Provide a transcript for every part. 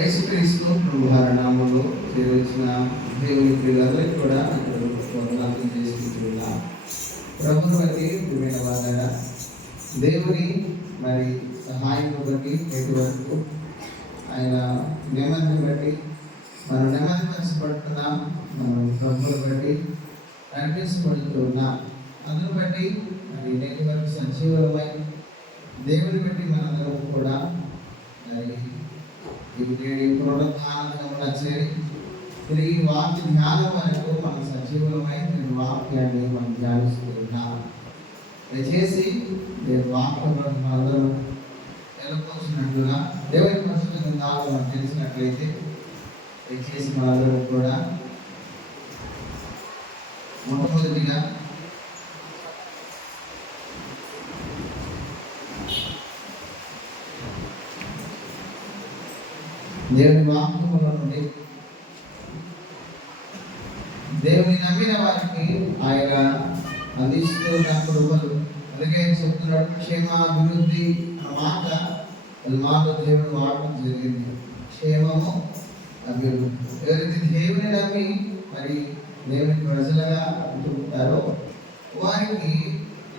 యేసుక్రీస్తు ప్రభువారి నామములో చేరువచ్చిన దేవుని ప్రియులందరికీ కూడా వందనాలు చేసుకుంటున్నాం. ప్రభువుని బట్టి ప్రియమైన వారారా, దేవుని మరి సహాయం బట్టి నేటి వరకు ఆయన నెమ్మదిని బట్టి మనం నెమ్మది మనసుపడుతున్నాం. మనం ప్రభువుని బట్టి నడిపించబడుతున్నాం. అందును బట్టి మరి నేటి వరకు సజీవులమై దేవుని బట్టి మనందరం కూడా మరి పునరుద్ధానంగా చేరి తిరిగి వాక్య ధ్యానం వరకు మన సజీవులమై నేను వాక్యాన్ని మనం ధ్యానిస్తున్నాం. దయచేసి నేను వాక్యం మనందరం వెళ్ళిపోతున్నట్లుగా దేవుని పరిశుద్ధ గ్రంథాలు మనకు తెలిసినట్లయితే దయచేసి మనందరం కూడా మొట్టమొదటిగా దేవుని వాక్యముల నుండి దేవుని నమ్మిన వారికి ఆయన అందిస్తున్న కృపలు, అలాగే చెప్తున్నాడు క్షేమాభివృద్ధి మాతో దేవుడు వాడటం జరిగింది. క్షేమము అభివృద్ధి. ఎవరైతే దేవుని నమ్మి మరి దేవుని ప్రజలుగా ఉంటుంటారో వారికి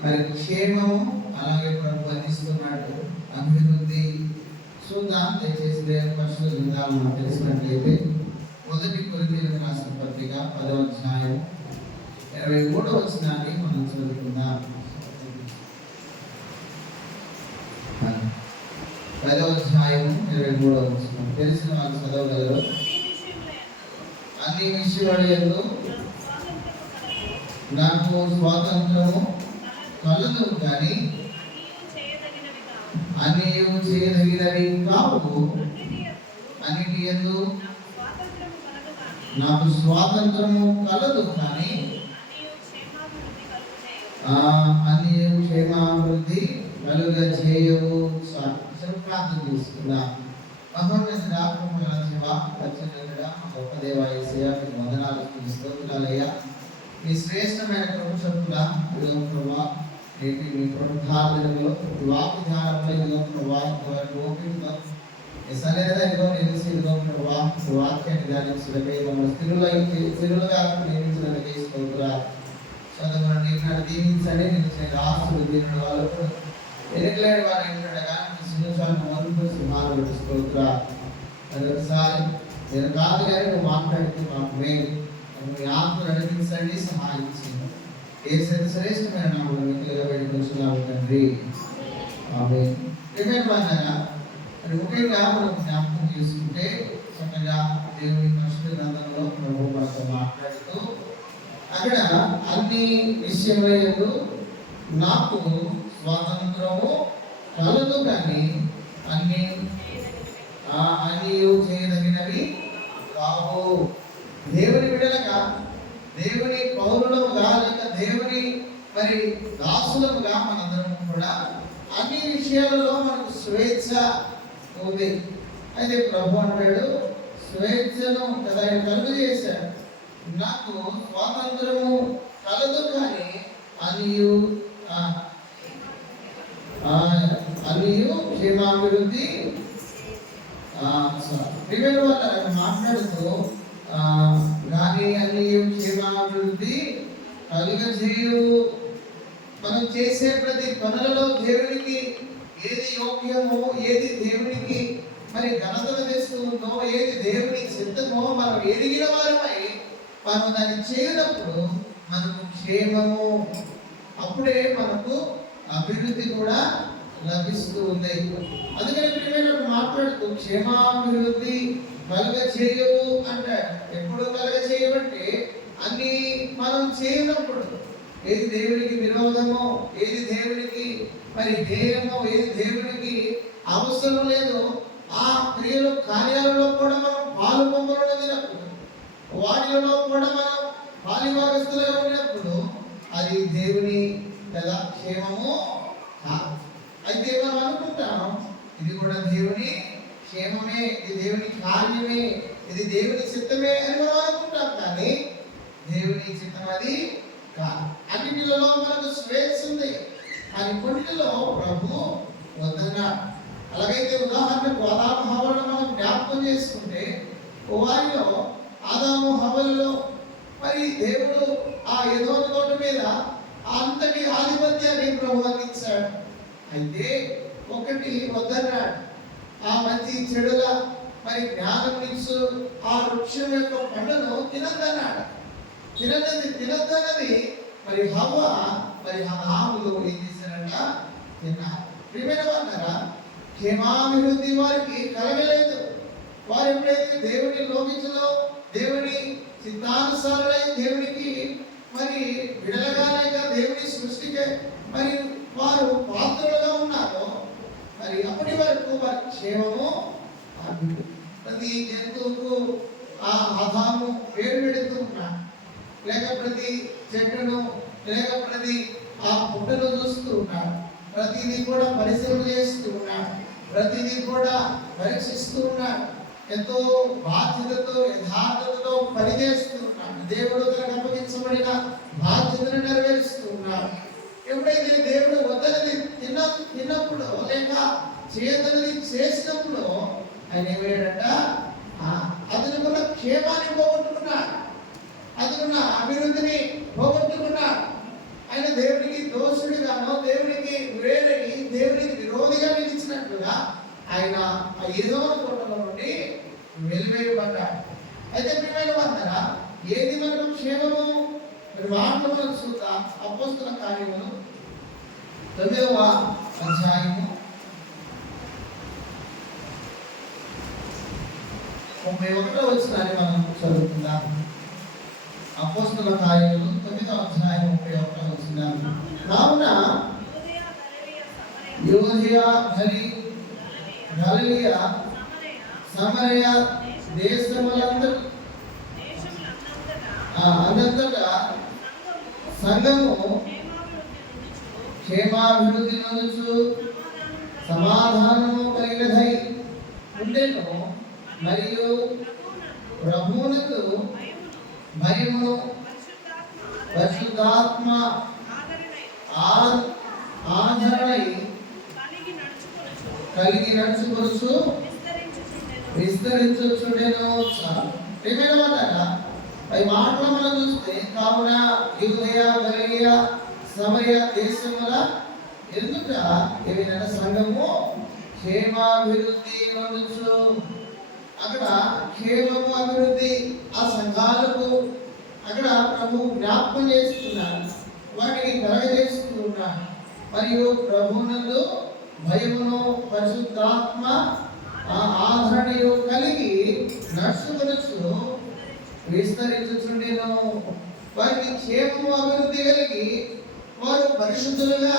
మరి క్షేమము, అలాగే ప్రభు అందిస్తున్నాడు అభివృద్ధి. చూద్దాం. దయచేసి దేవుని పరిశుద్ధ గ్రంథాలు మనకు తెలిసినట్లయితే మొదటి కొరింథీయులకు రాసిన పత్రిక 10వ అధ్యాయం 23వ వచనాన్ని మనం చదువుకుందాం. 10వ అధ్యాయం 23వ వచనం తెలిసిన వాళ్ళు చదవగలరు. అన్ని విషయాలు నాకు స్వాతంత్రము కలదు, కానీ అన్నీ చేయదగినవి కావు. అన్నిటి యందు నాకు స్వాతంత్రము కలదు, కానీ అన్ని క్షేమాభివృద్ధి కలుగ చేయవు. ప్రార్థన చేసుకున్నా. మహోన్నతుడా, కృపగల దేవా, పరిశుద్ధుడా, మా గొప్ప దేవా యేసయ్యా, మీకు వందనాలు స్తుతులయ్యా. మీ శ్రేష్టమైన కృప చొప్పున ఇదిగో ప్రభువా, నేటి మీ పునరుద్ధారణలో వాక్య ధ్యానంలో ఇదిగో ప్రభువా ఓపికతో మీ సన్నిధిలో ఇదిగో నిలిచి ఇదిగో ప్రభువా వాక్యాన్ని ధ్యానించడమే మమ్మల్ని స్థిరులుగా నియమించడానికి స్తోత్రాలు. చదువులను నేను దీవించండి. నేను ఆస్తులు దీని వాళ్ళు ఎన్నికలేని వారు ఏంటంటే స్తోత్రాలు. అదొకసారి నేను కాదు కానీ నువ్వు మాట్లాడితే మాకు మేలు. మీ ఆత్మ నడిపించండి, సహాయం చేయండి. ఏ శ్రేష్టమైన నామములో నిలబెట్టుకుంటున్నాము తండ్రి. ఆమేన్. ముఖ్యంగా మనం జ్ఞాపకం చేసుకుంటే చక్కగా దేవుని పరిశుద్ధ గ్రంథంలో ప్రభు మనతో మాట్లాడుతూ అక్కడ అన్ని విషయములందు నాకు స్వాతంత్రము కలదు, కానీ అన్ని చేయదగినవి కావు. దేవుని బిడ్డలుగా, దేవుని పౌరులముగా, లేక దేవుని మరి దాసులముగా మనందరం కూడా అన్ని విషయాలలో మనకు స్వేచ్ఛ ఉంది. అయితే ప్రభు అంటాడు స్వేచ్ఛను కదా కలుగు చేశాడు. నాకు స్వాతంత్రము కలదు, కానీ అనియు క్షేమాభివృద్ధి మాట్లాడుతూ కానీ అన్ని క్షేమాభివృద్ధి కలుగజేయు. మనం చేసే ప్రతి పనులలో దేవునికి ఏది యోగ్యమో, ఏది దేవునికి మరి ఘనతను తెస్తుందో, ఏది దేవుని సిద్ధమో మనం ఎరిగిన వారమై మనం దాన్ని చేయనప్పుడు మనకు క్షేమము, అప్పుడే మనకు అభివృద్ధి కూడా లభిస్తూ ఉంది. అందుకని ప్రియమైన మాట్లాడుతూ క్షేమాభివృద్ధి కలుగ చేయవు అంటాడు. ఎప్పుడు కలుగ చేయమంటే అన్ని మనం చేయనప్పుడు, ఏది దేవునికి విరోధమో, ఏది దేవునికి మరి ధ్యేయమో, ఏది దేవునికి అవసరం లేదో ఆ క్రియలు కార్యాలలో కూడా మనం పాలు పొందనప్పుడు, వాటిలో కూడా మనం పాలిభాగస్తులుగా ఉన్నప్పుడు అది దేవుని కదా క్షేమము. అయితే మనం అనుకుంటాం ఇది కూడా దేవుని క్షేమమే, ఇది దేవుని కార్యమే, ఇది దేవుని చిత్తమే అని మనం అనుకుంటాం. కానీ దేవుని చిత్తం అది కాదు. అన్నిటిలో మనకు స్వేచ్ఛ ఉంది, కానీ కొన్నిటిలో ప్రభు వద్దన్నాడు. అలాగైతే ఉదాహరణకు ఆదాము హవ్వలను మనం జ్ఞాపకం చేసుకుంటే వారిలో ఆదాము హవ్వలలో మరి దేవుడు ఆ ఎదోను తోట మీద అంతటి ఆధిపత్యాన్ని ప్రభు అందించాడు. అయితే ఒకటి వద్దన్నాడు, ఆ మంచి చెడుల మరి జ్ఞానం ఇచ్చు ఆ వృక్షం యొక్క పండును తినద్దన్నాడు. తినద్దన్నది మరి హవ్వ మరి ఆదాములు ఏం చేశారంట, తిన్నారు. ప్రియమైన వాళ్ళారా, క్షేమాభివృద్ధి వారికి కలగలేదు. వారు ఎప్పుడైతే దేవుని లోకించలో దేవుని సిద్ధానుసారులై దేవునికి మరి విడలగా లేక దేవుని సృష్టికి మరి వారు పాత్రలుగా ఉన్నారో మరి అప్పటి వరకు వారి క్షేమము. ప్రతి జంతువుకు ఆ ఆదాము పేరు పెడుతూ ఉన్నాడు, లేక ప్రతి చెట్టును లేక ప్రతి ఆ పుట్టను చూస్తూ ఉన్నాడు, ప్రతిదీ కూడా పరిశీలన చేస్తూ ఉన్నాడు, ప్రతిదీ కూడా పరీక్షిస్తూ ఉన్నాడు, ఎంతో బాధ్యతతో యథార్థతతో పనిచేస్తూ ఉన్నాడు. దేవుడు తనకు అప్పగించబడిన బాధ్యతను నెరవేరుస్తూ ఉన్నాడు. ఎప్పుడైతే దేవుడు వద్దనది తిన్నప్పుడు లేక చేతనది చేసినప్పుడు ఆయన ఏమయ్యాడట, అతనుకున్న క్షేమాన్ని పోగొట్టుకున్నాడు, అతనున్న అభివృద్ధిని పోగొట్టుకున్నాడు. ఆయన దేవునికి దోషుడిగానో దేవునికి వేరై దేవునికి విరోధిగా నిలిచినట్లుగా ఆయన ఆ ఎదోను తోటలో నుండి వెలివేయబడ్డాడు. అయితే ప్రియమైన వారందరా, ఏది మనకు క్షేమము? వాటిలో మనం చూద్దాం. అపోస్తల కార్యములు 9వ అధ్యాయము 31వ వచనాన్ని మనం చదువుకుందాం. అపోస్తల కార్యములు 9వ అధ్యాయం 31వ వచనం. కావున యూదయ గలిలయ సమరయ దేశములంతటా సంఘము క్షేమాభివృద్ధి నొందుచు సమాధానము కలిగినదై ఉండెను, మరియు ప్రభువునకు భయమును పరిశుద్ధాత్మ ఆదరణై కలిగి నడుచుకొనుచు విస్తరించుచుండెను. ప్రియమైన వాళ్ళారా, ఈ మాటలు మనం చూస్తే కావున యూదయ గలిలయ సమరయ దేశముల ఎందుక ఏమైనా సంఘము క్షేమాభివృద్ధి నొందుచు. అక్కడ క్షేమము అభివృద్ధి ఆ సంఘాలకు అక్కడ ప్రభు జ్ఞాపకం చేస్తున్నాడు, వాటిని కలగజేస్తూ ఉన్నాడు. మరియు ప్రభువునందు భయమును పరిశుద్ధాత్మ ఆదరణయు కలిగి నడుచుకొనుచు విస్తరించుచుండెను. వారికి క్షేమము అభివృద్ధి కలిగి వారు పరిశుద్ధులుగా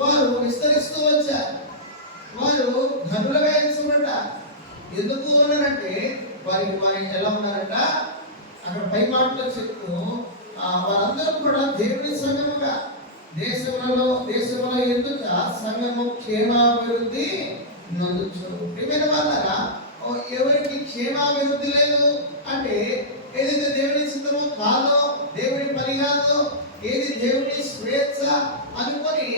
వారు విస్తరిస్తూ వచ్చారు. వారు ధనులుగా ఎంచబడ్డారు. ఎందుకు ఉన్నారంటే వారి ఎలా ఉన్నారంట, అక్కడ పై మాటలో చెప్తూ వారందరూ కూడా దేవుని సంఘముగా దేశంలో ఎందుకు సంఘము క్షేమాభివృద్ధి నొందుచు. ప్రియమైన వాళ్ళారా, ఎవరికి క్షేమాభివృద్ధి లేదు అంటే ఏదైతే దేవుని చిత్తమో కాదో, దేవుని పని కాదో, ఏది దేవుని స్వేచ్ఛ అనుకొని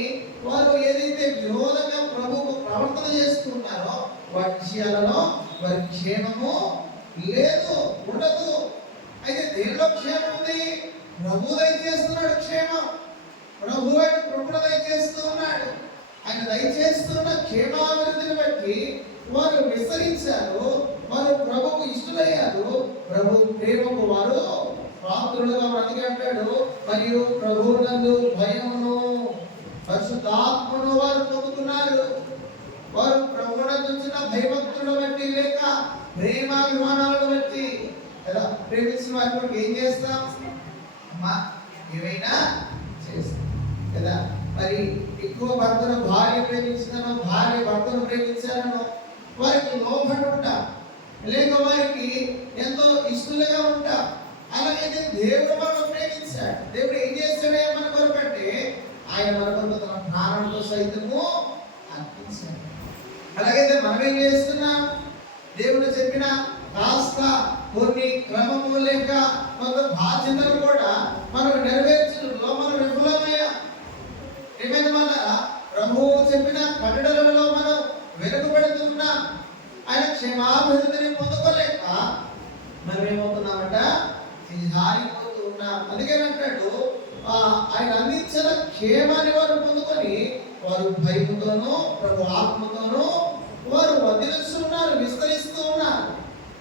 వారు ఏదైతే విరోధంగా ప్రభువుకు ప్రవర్తన చేస్తున్నారో వారి విషయాలలో వారి క్షేమము లేదు, ఉండదు. అయితే దేనిలో క్షేమం ఉంది? ప్రభు దయచేస్తున్నాడు క్షేమం. ప్రభు దయచేస్తూ ఉన్నాడు. ఆయన దయచేస్తున్న క్షేమాభివృద్ధిని బట్టి వారు విస్తరించారు, వారు ప్రభుకు ఇష్టలయ్యారు, ప్రభు ప్రేమకు వారు పాత్రులుగా బ్రతికంటాడు. మరియు ప్రభువునందు భయమును పరిశుద్ధాత్మను వారు పొందుతున్నారు. వారు ప్రభువునందు వచ్చిన భయభక్తులను బట్టి లేక ప్రేమాభిమానాలను బట్టి కదా ప్రేమించిన వారికి ఏం చేస్తాం? అమ్మా ఏమైనా చేస్తాం కదా. మరి ఎక్కువ భర్తను భార్య ప్రేమించానో, భార్య భర్తను ప్రేమించానో వారికి లోబడి ఉంటా, లేక వారికి ఎంతో ఇష్టలుగా ఉంటా. అలాగైతే దేవుడు మనం ప్రేమించాడు. దేవుడు ఏం చేస్తాడే మన కొరకు అంటే ఆయన మన కొరకు తన ప్రాణంతో సైతము అర్పించాడు. అలాగైతే మనం ఏం చేస్తున్నాం? దేవుడు చెప్పిన కాస్త కొన్ని క్రమము లేక కొంత బాధ్యతలు కూడా మనం నెరవేర్చడంలో మనం విఫలమయ్యా. ఏమైనా మన ప్రభువు చెప్పిన కట్టడలలో మనం వెనుకబడుతున్నాం. ఆయన క్షేమాభివృద్ధిని పొందుకోలేక అందుకని అంటాడు ఆయన అందించిన క్షేమాన్ని వారు పొందుకొని వారు భయముతోనూ ప్రభు ఆత్మతోనూ వారు వర్ధిల్లుతున్నారు, విస్తరిస్తూ ఉన్నారు.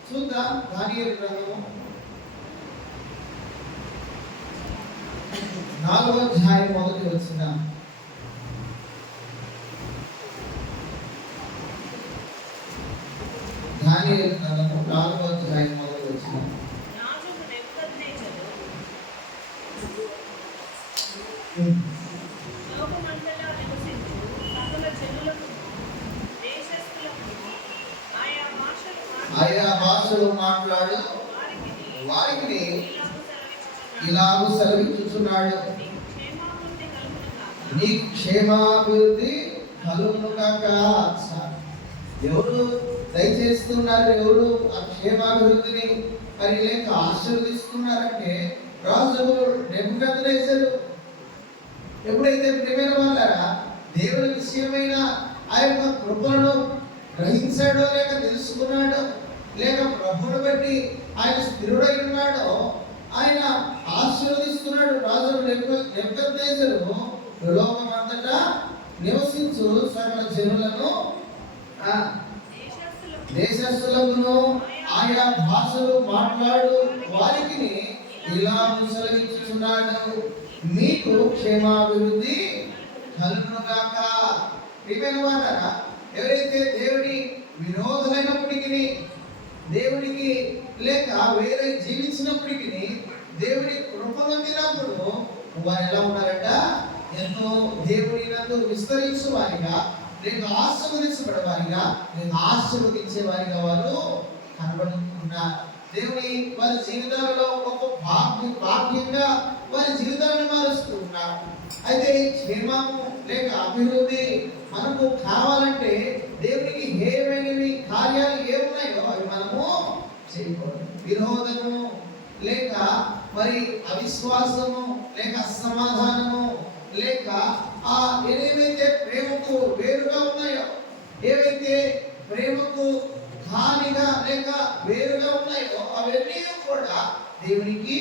చూద్దాం దానియేలు గ్రంథము 4వ అధ్యాయం 1వ వచనం. దానియేలు గ్రంథము 4వ అధ్యాయం 1వ వచనం. ఆయా భాషలు మాట్లాడు వారికి ఇలాగూ సెలవిచ్చుచున్నాడు, నీకు క్షేమాభివృద్ధి కలుగునుగాక. ఎవరు దయచేస్తున్నారు? ఎవరు ఆ క్షేమాభివృద్ధిని మరి లేక ఆశీర్వదిస్తున్నారంటే రాజు నెబుకద్నెజరు. ఎప్పుడైతే ప్రియమైన వాళ్ళారా దేవుని విషయమైన ఆ యొక్క కృపలను గ్రహించాడో లేక తెలుసుకున్నాడో లేక ప్రభువును బట్టి ఆయన స్థిరుడై ఉన్నాడో ఆయన ఆశీర్వదిస్తున్నాడు. రాజు నెబుకద్నెజరు లోకమంతటా నివసించు సకల జనులను దేశస్థులను ఆయా భాషలు మాట్లాడు వారికి ఇలా సెలవిచ్చుచున్నాడు, మీకు క్షేమాభివృద్ధి కలుగునుగాక. ఎవరైతే దేవుని విరోధులైనప్పటికీ, దేవునికి లేక వేరే జీవించినప్పటికీ దేవుని కృప పొందినప్పుడు వారు ఎలా ఉన్నారంట? ఎంతో దేవుని నందు విస్తరించు వారిగా, లేక ఆశీర్వదించబడేవారిగా, లేక ఆశీర్వదించే వారిగా వారు కనబడుతున్నారు. దేవుని వారి జీవితాలలో ఒక భాగ్యంగా వారి జీవితాలను మారుస్తూ ఉన్నారు. అయితే క్షేమము లేక అభివృద్ధి మనకు కావాలంటే దేవునికి ఏమైనవి కార్యాలు ఏమున్నాయో అవి మనము చేయకూడదు. విరోధము లేక మరి అవిశ్వాసము లేక అసమాధానము లేక ఏవైతే ప్రేమకు వేరుగా ఉన్నాయో, ఏవైతే ప్రేమకు హానిగా లేక వేరుగా ఉన్నాయో అవన్నీ కూడా దేవునికి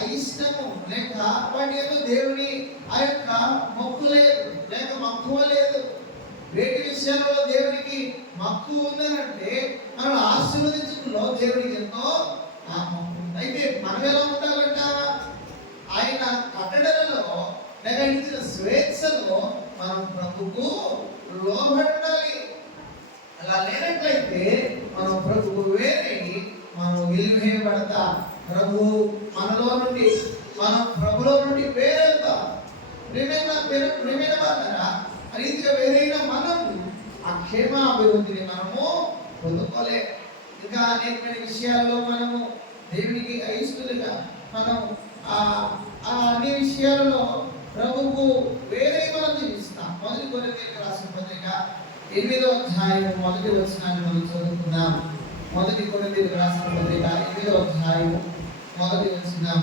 అయిష్టము లేక వాటి యొక్క దేవుని ఆ యొక్క మొక్కు లేదు లేక మక్కువ లేదు. వేటి విషయాలలో దేవునికి మక్కువ ఉందనంటే మనం ఆశీర్వదించడంలో దేవునికి ఎంతో అయితే మనం ఎలా ఉండాలంట? ఆయన కట్టడలలో లేక ఇచ్చిన స్వేచ్ఛలో మనం ప్రభుకు లోబడాలి. అలా లేనట్లయితే మనం ప్రభువు వేరే మనం విలువేయబడతా, ప్రభు మనలో నుండి మనం ప్రభులో నుండి వేరేళ్తాం. ప్రేమైన వాళ్ళరా రీతిగా వేరైన మనం ఆ క్షేమాభివృద్ధిని మనము పొందుకోలే. ఇంకా అనేకమైన విషయాల్లో మనము దేవునికి అయిస్తులుగా మనం అన్ని విషయాలలో ప్రభుకు వేరే మనం జీవిస్తాం. మొదటి కొరింథీయులకు రాసిన పత్రిక 8వ అధ్యాయం 1వ వచనాన్ని మనం చదువుకుందాం. మొదటి కొరింథీయులకు రాసిన పత్రిక 8వ అధ్యాయం 1వ వచనం.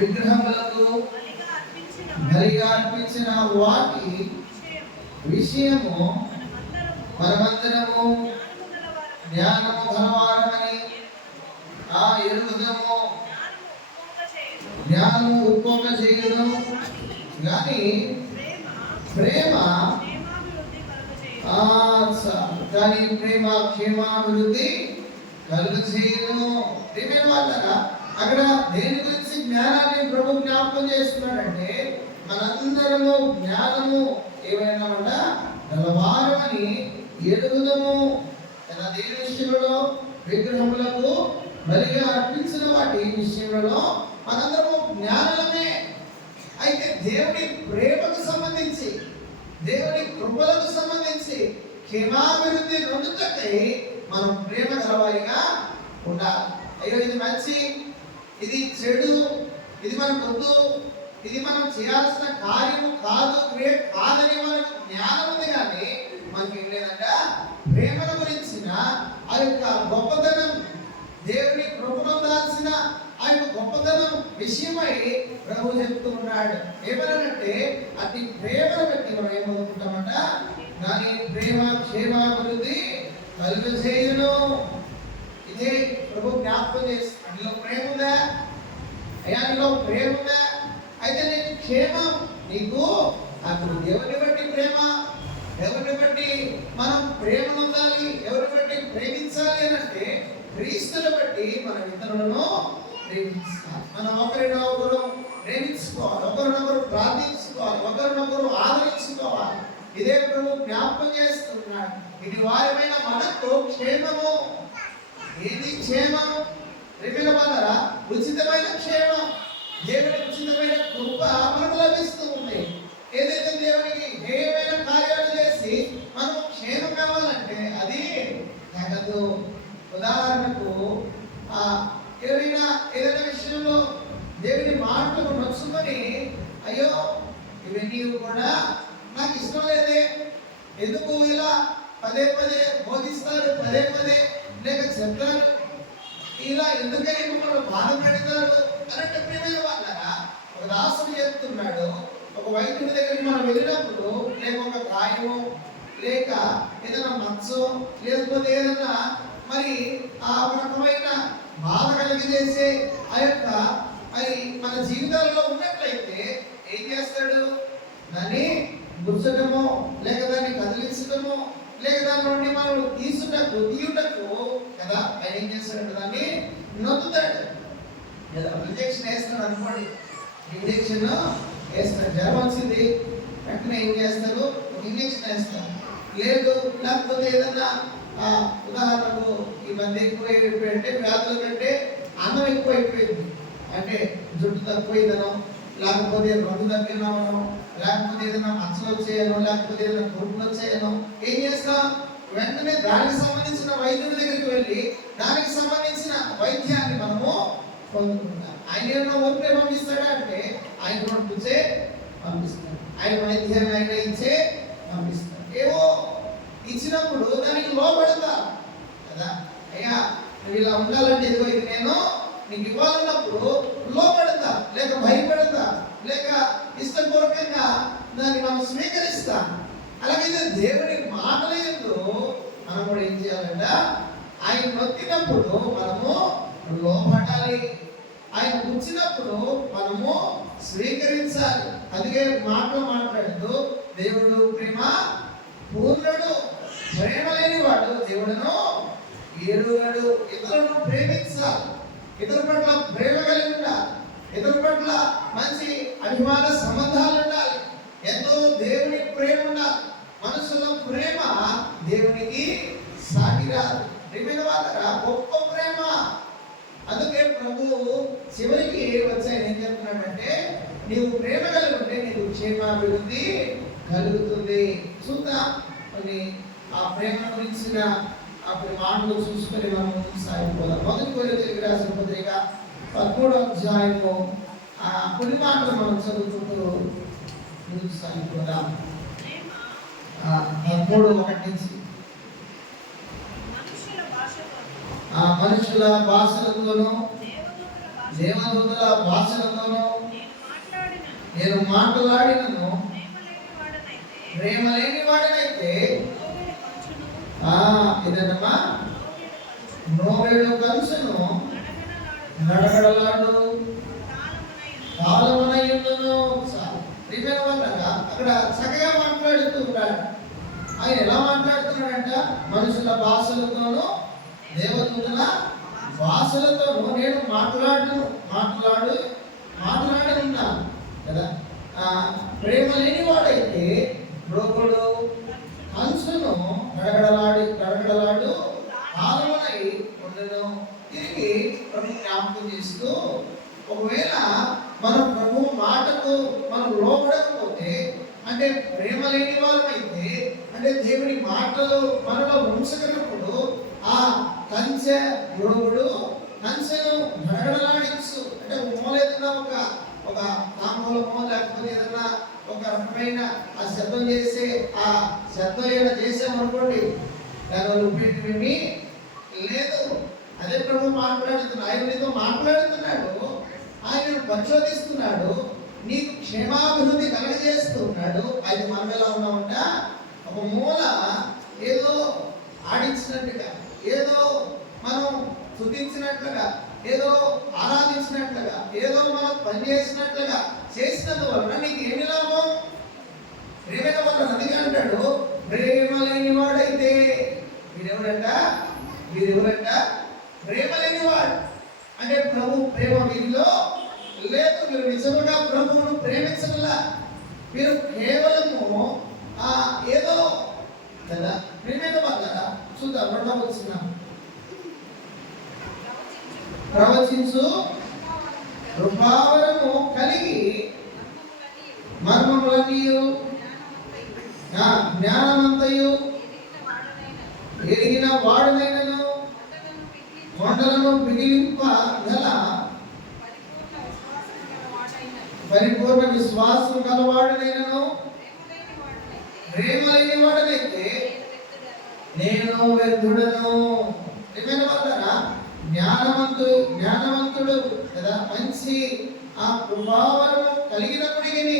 విగ్రహములకు బలిగా అర్పించిన వాటి విషయము మనమందరము జ్ఞానము గలవారమని ఎరుగుదము. జ్ఞానము ఉప్పొంగ చేయును కానీ ప్రేమ క్షేమాభివృద్ధి కలుగు చేయును. ప్రేమ వాళ్ళరా అక్కడ దేని గురించి జ్ఞానాన్ని ప్రభు జ్ఞాపకం చేస్తున్నాడంటే మనందరము జ్ఞానము ఏమైనా గలవారమని ఎరుగుదము. దేని విషయంలో? విగ్రహములకు బలిగా అర్పించిన వాటి విషయంలో మనందరము జ్ఞానమే. అయితే దేవుని ప్రేమకు సంబంధించి దేవుని కృపలకు సంబంధించి క్షేమాభివృద్ధి నొందుటకై మనం ప్రేమ గలవారిగా ఉండాలి. అయ్యో ఇది మంచి, ఇది చెడు, ఇది మనకు వద్దు, ఇది మనం చేయాల్సిన కార్యము కాదు, క్రియ కాదని మనకు జ్ఞానం ఉంది. కానీ మనకి ఏం లేదంట? ప్రేమల గురించిన ఆ యొక్క గొప్పతనం, దేవుని కృపణాల్సిన ఆ యొక్క గొప్పతనం విషయమై ప్రభు చెప్తూ ఉన్నాడు. ఏమనంటే అతి ప్రేమను బట్టి మనం ఏమవుతుంటామంట? దాని ప్రేమ క్షేమాభివృద్ధి కలుగు చేయును. ఇదే ప్రభు జ్ఞాపకం చేస్తుంది. అందులో ప్రేమ ఉందా? నీలో ప్రేమ ఉందా? అయితే నీకు క్షేమం. నీకు అప్పుడు దేవుని బట్టి ప్రేమ, ఎవరిని బట్టి మనం ప్రేమ పొందాలి, ఎవరిని బట్టి ప్రేమించాలి అని అంటే క్రీస్తుని బట్టి మనం ఇతరులను ప్రేమించాలి. మనం ఒకరినొకరు ప్రేమించుకోవాలి, ఒకరినొకరు ప్రార్థించుకోవాలి, ఒకరినొకరు ఆదరించుకోవాలి. ఇదే ప్రభు జ్ఞాపకం చేస్తున్నాడు. ఇది వారమైన మనకు క్షేమము. ఏది క్షేమం? రేపిలవారా ఉచితమైన క్షేమం, దేవుని ఉచితమైన కృప మనకు లభిస్తూ ఉంది. ఏదైతే దేవునికి హేయమైన కార్యాలు చేసి మనం క్షేమం కావాలంటే అది జగదు. ఉదాహరణకు ఎవరైనా ఏదైనా విషయంలో దేవుని మాటలు నచ్చుకొని, అయ్యో ఇవి నీవు కూడా నాకు ఇష్టం లేదే, ఎందుకు ఇలా పదే పదే బోధిస్తారు, పదే పదే లేక చెప్తారు, ఇలా ఎందుకని మిమ్మల్ని బాధ పెడతారు అన్నట్టు ప్రియమైన వాళ్ళరా, ఒక దాసుడు చెప్తున్నాడు. ఒక వైద్యుడి దగ్గరికి మనం వెళ్ళినప్పుడు లేక ఒక గాయము లేక ఏదైనా మచ్చో లేకపోతే ఏదైనా మరి ఆ రకమైన బాధ కలిగజేసే ఆ యొక్క మరి మన జీవితాల్లో ఉన్నట్లయితే ఏం చేస్తాడు? దాన్ని గుర్చడము లేక దాన్ని కదిలించడము లేక దాని నుండి మనం తీయుటకు కదా ఆయన ఏం చేస్తాడు? దాన్ని నొక్కుతాడు. ఇంజక్షన్ వేస్తాడు అనుకోండి, ఇంజక్షన్ వేస్తాడు. జ్వరం వచ్చింది వెంటనే ఏం చేస్తారు? ఇంజక్షన్ వేస్తారు. లేదు లేకపోతే ఏదన్నా ఉదాహరణకు ఈ మధ్య ఎక్కువైపోయింటే వ్యాధుల కంటే అన్నం ఎక్కువైపోయింది అంటే జుట్టు తక్కువైందనో లేకపోతే రంగు తగ్గినామనో లేకపోతే ఏదైనా మచ్చలు వచ్చేయనో లేకపోతే ఏదైనా కురుపులు వచ్చేయనో ఏం చేస్తాం? వెంటనే దానికి సంబంధించిన వైద్యుడి దగ్గరికి వెళ్ళి దానికి సంబంధించిన వైద్యాన్ని మనము పొందుకుంటాం. ఆయన ఏమన్నా ఊరికే పంపిస్తాడా అంటే ఆయన పంపించే పంపిస్తాడు, ఆయన వైద్యాన్ని ఆయన ఇచ్చే పంపిస్తాడు. ఏవో ఇచ్చినప్పుడు దానికి లోపడతా కదా, అయ్యా నువ్వు ఇలా ఉండాలంటే ఇదిగో ఇది నేను నీకు ఇవ్వాలన్నప్పుడు లోపడతా లేక భయపడతా లేక ఇష్టపూర్వకంగా దాన్ని మనం స్వీకరిస్తా. అలాగైతే దేవుని మాటల యందు మనం కూడా ఏం చేయాలంట? ఆయన నొక్కినప్పుడు మనము లోపడాలి, ఆయన కూర్చున్నప్పుడు మనము స్వీకరించాలి. అందుకే మాటలు మాట్లాడుతూ దేవుడు ప్రేమ పూర్ణుడు, ప్రేమ లేనివాడు దేవుడును ఎరుగడు. ఇతరులను ప్రేమించాలి, ఇతరుల పట్ల ప్రేమ కలిగి ఉండాలి, ఇతరుల పట్ల మంచి అభిమాన సంబంధాలు ఉండాలి. ఎంతో దేవుని ప్రేమ ఉండాలి. మనుషుల ప్రేమ దేవునికి సాటి రాదు. ప్రేమైన వాళ్ళ గొప్ప ప్రేమ. అందుకే ప్రభువు చివరికి వచ్చి ఆయన ఏం చెప్తున్నాడంటే, నీవు ప్రేమ కలిగి ఉంటే నీకు క్షేమాభివృద్ధి కలుగుతుంది. చూద్దాం మరి ఆ ప్రేమ గురించిన అప్పుడు మాటలు చూసుకొని మనం సాగిపోదాం. మొదటి కొరింథీయులకు రాసిన పత్రిక 13వ అధ్యాయము కొన్ని మాటలు మనం చదువుకుంటూ ముందుకు సాగిపోదాం. 13:1 నుంచి మనుషుల భాషలతోనూ దేవదూతల భాషలతోనూ నేను మాట్లాడినను ప్రేమ లేని వాడనైతే ఇదన్నమా నోవేడు కంచును నడగడలాడు కాలమనయుండును. అక్కడ చక్కగా మాట్లాడుతూ ఉంటాడు. ఆయన ఎలా మాట్లాడుతున్నాడంట? మనుషుల భాషలతోనూ దేవదూతల భాషలతోనూ నేను మాట్లాడి ఉన్నాను కదా. ప్రేమ లేని వాడైతే రోగుడు కంచును గడగడలాడు కాలమనై ఉండను. తిరిగి ప్రభు జ్ఞాపకం చేస్తూ, ఒకవేళ మనం ప్రభు మాటకు మనం లోపడకపోతే అంటే ప్రేమ లేని వాళ్ళమైతే అంటే దేవుని మాటలు మనలో ఉంచగలిగినప్పుడు ఆ కంచె రోగుడు కంచెను గడగడలాడించు అంటే మూలేదన్నా ఒక తాంబూలమో లేకపోతే ఏదన్నా ఒక రకమైన ఆ శబ్దం చేసే ఆ శబ్దం ఏమైనా చేసామనుకోండి దానివల్ల ఉపయోగమేమీ లేదు. అదే ప్రభు మాట్లాడుతున్నాడు, ఆయన నీతో మాట్లాడుతున్నాడు, ఆయన పరిశోధిస్తున్నాడు, నీకు క్షేమాభివృద్ధి కలగజేస్తున్నాడు. అది మనం ఎలా ఉన్నామంట? ఒక మూల ఏదో ఆడించినట్టుగా ఏదో మనం స్తుతించినట్లుగా ఏదో ఆరాధించినట్లుగా, ఏదో మనం పని చేసినట్లుగా చేసినందువలన నీకు ఏమి లాభం? ప్రేమైన వాళ్ళు అందుకే అంటాడు, ప్రేమ లేని వాడైతే వీరెవరంట ప్రేమ లేనివాడు. అంటే ప్రభు ప్రేమ వీరిలో లేదు. మీరు నిజంగా ప్రభువును ప్రేమించగల, మీరు కేవలము ఏదో కదా ప్రేమైన వాళ్ళ చూద్దాం. రెండవ వచ్చిన ప్రవచించు కృపావరము కలిగి మర్మములన్నీయు జ్ఞానమంతయు ఎరిగిన వాడునైనను కొండలను పిగిలింప గల పరిపూర్ణ విశ్వాసం గలవాడునైనను ప్రేమ లేని వాడనైతే నేను వ్యర్థుడను. ఏమైనా వాళ్ళరా జ్ఞానవంతుడు కదా, మంచి ఆ ప్రభావము కలిగినప్పటికీ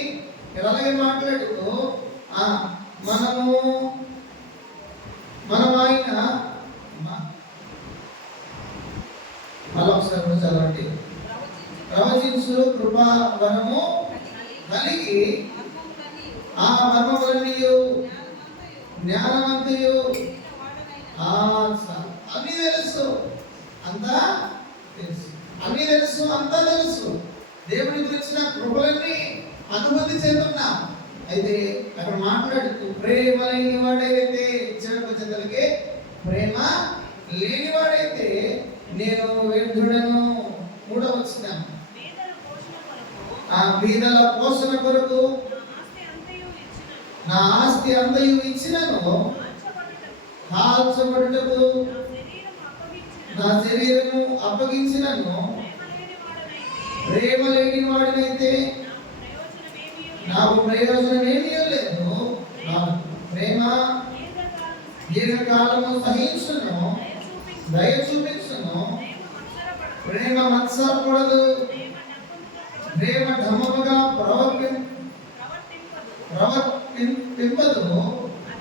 అలాగే మాట్లాడుతూ మనం ఆయన మరొకసారి చదవండి. ప్రవచించు కృపావరము కలిగి ఆ మర్మములన్నీయు జ్ఞానవంతుయు అన్నీ తెలుసు, అంతా తెలుసు. దేవుని గురించిన కృపలన్నీ అనుభూతి చెందున్నా. అయితే అక్కడ మాట్లాడుతూ ప్రేమ లేని వాడైతే చివరికి ప్రేమ లేనివాడైతే నేను వ్యర్థుడను. మూడవ వచ్చిన ఆ బీదల పోషణ కొరకు నా ఆస్తి అంతయు ఇచ్చినను కాల్చబడుటకు నా శరీరము అప్పగించినను ప్రేమ లేని వాడినైతే నాకు ప్రయోజనం ఏమీ లేదు. నాకు ప్రేమ దీర్ఘకాలము సహించును, దయ చూపించును. ప్రేమ మత్సరపడదు, ప్రేమ ధర్మముగా ప్రవర్తింపదు,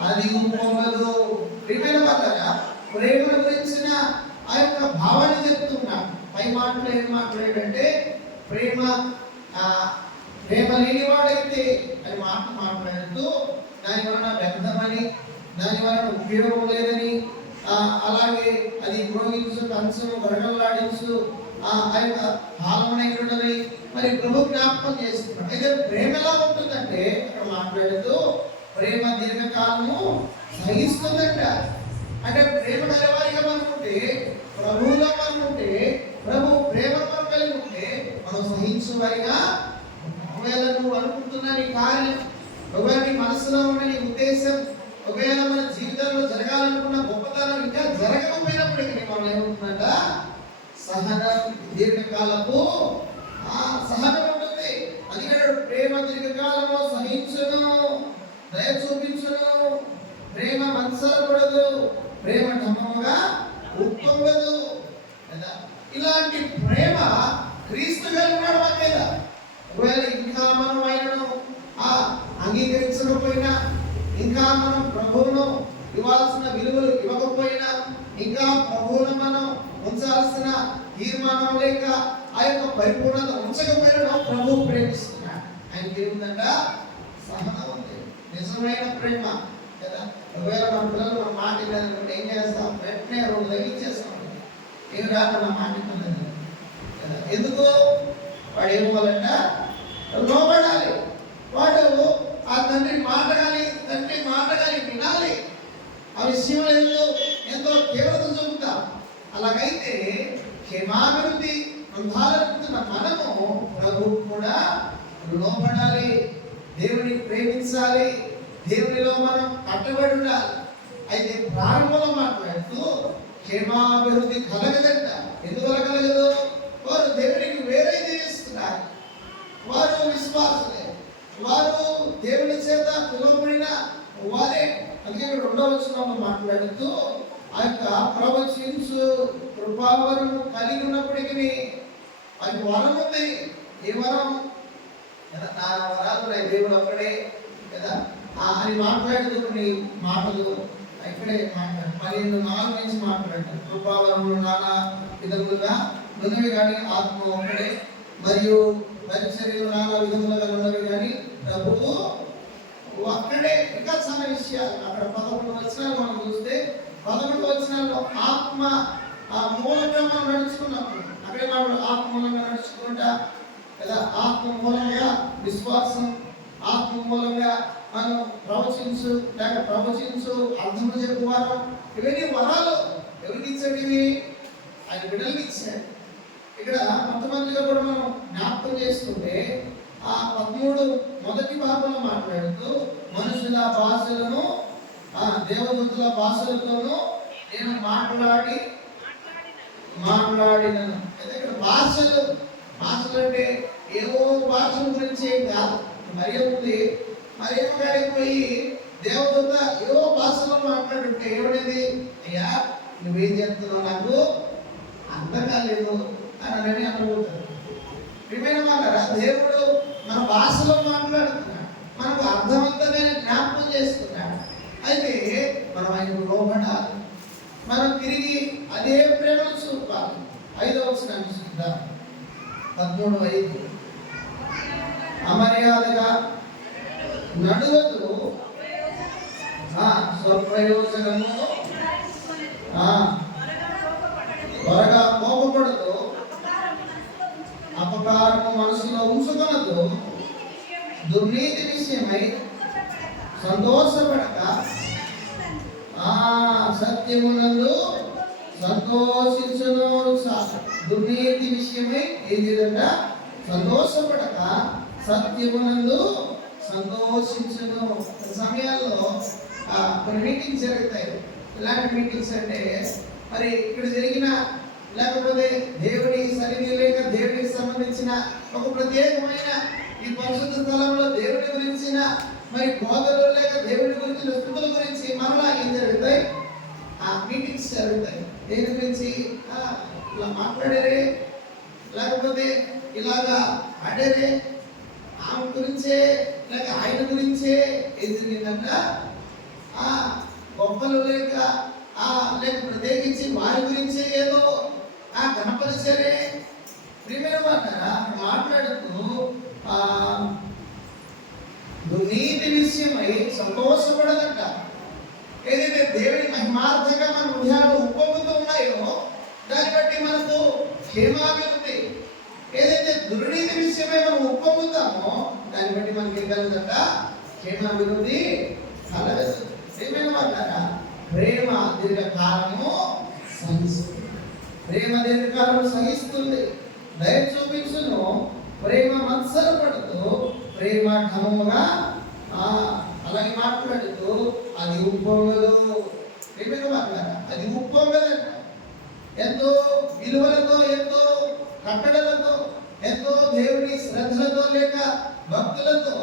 అది ఉప్పొంగదు. ప్రియమైన వాళ్ళగా ప్రేమ గురించిన ఆ యొక్క భావాన్ని చెప్తున్నా. పై మాటలు ఏం మాట్లాడేటంటే ప్రేమ లేనివాడైతే అని మాట్లాడుతూ దాని వలన వ్యర్థమని, దాని వలన ఉపయోగం లేదని, అలాగే అది ఉపయోగించు కంచము గడగల్లాడించు ఆ యొక్క కాలమైనదని మరి ప్రభు జ్ఞాపకం చేస్తున్నాడు. అయితే ప్రేమ ఎలా ఉంటుందంటే అక్కడ మాట్లాడుతూ ప్రేమ దీర్ఘకాలము సహిస్తుందంట. అంటే ప్రేమ గలవారిగా మనం ఉంటే, ప్రభువులో మనం ఉంటే, ప్రభు ప్రేమ మనం కలిగి ఉంటే మనం సహించు వారిగా. ఒకవేళ నువ్వు అనుకుంటున్న నీ కార్యం, ఒకవేళ నీ మనసులో ఉన్న నీ ఉద్దేశం, ఒకవేళ మన జీవితంలో జరగాలనుకున్న గొప్పతనం ఇంకా జరగకపోయినప్పటికీ మనం ఏమవుతుందంట సహనం, దీర్ఘకాలపు సహనం ఉంటుంది. అందుకని ప్రేమ దీర్ఘకాలము సహించును, దయ చూపించును, ప్రేమ మత్సరపడదు, ప్రేమ ధర్మముగా ఉప్పొంగదు. ఇలాంటి ప్రేమ క్రీస్తు కలిగినాడు మన మీద. ఒకవేళ ఇంకా మనం ఆయనను అంగీకరించకపోయినా, ఇంకా మనం ప్రభువును ఇవ్వాల్సిన విలువలు ఇవ్వకపోయినా, ఇంకా ప్రభువును మనం ఉంచాల్సిన తీర్మానం లేక ఆ యొక్క పరిపూర్ణత ఉంచకపోయినా ప్రభు ప్రేమిస్తున్నాడు. ఆయనకి ఏముందంట సహనం ఉంది, నిజమైన ప్రేమ కదా. ఒకవేళ మన పిల్లలు మన మాట వినాలనుకుంటే ఏం చేస్తాం? వెంటనే రెండు తగ్గించేస్తాం. ఏం రాకుండా మాట వినలేదు కదా. ఎందుకు? వాడు ఏమవ్వాలంట లోబడాలి. వాడు ఆ తండ్రి మాటగాలి వినాలి. ఆ విషయంలో ఎంతో తీవ్రత చూపుతాం. అలాగైతే క్షేమాభివృద్ధి పొందాలనుకుంటున్న మనము ప్రభు కూడా లోబడాలి, దేవుని ప్రేమించాలి, దేవునిలో మనం కట్టుబడి ఉండాలి. అయితే ప్రారంభంలో మాట్లాడుతూ క్షేమాభివృద్ధి కలగదంట. ఎందువల్ల కలగదు? వారు దేవునికి వేరే జీవిస్తున్నారు, వారు విశ్వాసులే, వారు దేవుని చేత పిలువబడిన వారే. అందుకే రెండవ వచనంలో మాట్లాడుతూ ఆ యొక్క ప్రవచించు కృపావరము కలిగి ఉన్నప్పటికీ అది వరం ఉంది. ఏ వరం? నా వరాలు దేవుడు ఒక్కడే కదా అని మాట్లాడుతూ కొన్ని మాటలు ఇక్కడే మాట్లాడు 12:4 నుంచి మాట్లాడతారు. కృపావరములు నానా విధములుగా ఉన్నవి కానీ ఆత్మ ఒక్కడే, మరియు పరిచర్యలు నానా విధములుగా ఉన్నవి కానీ ప్రభువు అక్కడే. ఇంకా చాలా విషయాలు అక్కడ 11 వచనాలు మనం చూస్తే 11 వచనాల్లో ఆత్మ మూలంగా మనం నడుచుకున్నప్పుడు అక్కడే మనం ఆత్మ మూలంగా నడుచుకుంటా కదా, ఆత్మ మూలంగా విశ్వాసం, ఆత్మ మూలంగా మనం ప్రవచించు అర్థము చెప్పువారు, ఇవన్నీ వరాలు ఎవరికి ఇచ్చాడు? ఇవి ఆయన బిడ్డలకి ఇచ్చాడు. ఇక్కడ కొంతమందిగా కూడా మనం జ్ఞాపకం చేసుకుంటే ఆ 13 మొదటి భాగంలో మాట్లాడుతూ మనుషుల భాషలను దేవదూతుల భాషలతోనూ నేను మాట్లాడినను. ఇక్కడ భాషలు అంటే ఏవో భాషల గురించి ఏం కాదు. మరియమ్మ గారికి పోయి దేవదూత ఏవో భాషలో మాట్లాడుంటే ఏమనేది? అయ్యా నువ్వేం చెప్తున్నావు నాకు అర్థం కాలేదు అని అనుకుంటారు. ప్రియమైన దేవుడు మన భాషలో మాట్లాడుతున్నాడు, మనకు అర్థవంతంగా జ్ఞాపకం చేస్తున్నాడు. అయితే మనం ఆయనకు లోబడాలి, మనం తిరిగి అదే ప్రేమను చూపాలి. 5వ వచనాన్ని చూద్దాం. 13:5 అమర్యాదగా నడువదు, స్వప్రయోజనము త్వరగా కోపపడదు, అపకారము మనసులో ఉంచుకొనదు, దుర్నీతి విషయమై సంతోషపడక సత్యమునందు సంతోషించును. దుర్నీతి విషయమై ఏం లేదంట? సంతోషపడక సత్యమునందు సంతోషించును. సమయాల్లో కొన్ని మీటింగ్స్ జరుగుతాయి. ఇలాంటి మీటింగ్స్ అంటే మరి ఇక్కడ జరిగిన లేకపోతే దేవుని సన్నిధి లేక దేవునికి సంబంధించిన ఒక ప్రత్యేకమైన ఈ పరిశుద్ధ స్థలంలో దేవుని గురించిన మరి బోధలు లేక దేవుని గురించిన స్థుతుల గురించి మరలా ఏం జరుగుతాయి? మీటింగ్స్ జరుగుతాయి. దేని గురించి? ఇలా మాట్లాడారే, లేకపోతే ఇలాగా ఆడారే, ఆమె గురించే లేక ఆయన గురించే ఏం జరిగిందంట? గొప్పలు లేక ప్రత్యేకించి వారి గురించే ఏదో కనపరిచారే. ప్రియమైన వారా మాట్లాడుతూ దుర్నీతి విషయమై సంతోషపడదంట. ఏదైతే దేవుని మహిమార్థంగా మన హృదయాలు ఉప్పొంగుతూ ఉన్నాయో దాన్ని బట్టి మనకు క్షేమాభివృద్ధి. ఏదైతే దుర్నీతి విషయమై మనం ఉప్పొంగుతామో దాన్ని బట్టి మనకి ఏం కలుగుతుందంట? క్షేమాభివృద్ధి కలగదు. ప్రియమైన వారా ప్రేమ దీర్ఘకాలము సహిస్తుంది. ప్రేమ దీర్ఘకాలము సహిస్తుంది, దయ చూపించును. ప్రేమ మత్సరపడుతూ, ప్రేమ ఘనముగా అలాగే మాట్లాడుతూ అది ఉప్పొంగదు. ప్రియమైన వారా అది ఉప్పొంగదంట. ఎంతో విలువలతో, ఎంతో కట్టడలతో, ఎంతో దేవుని శ్రద్ధలతో లేక భక్తులతో,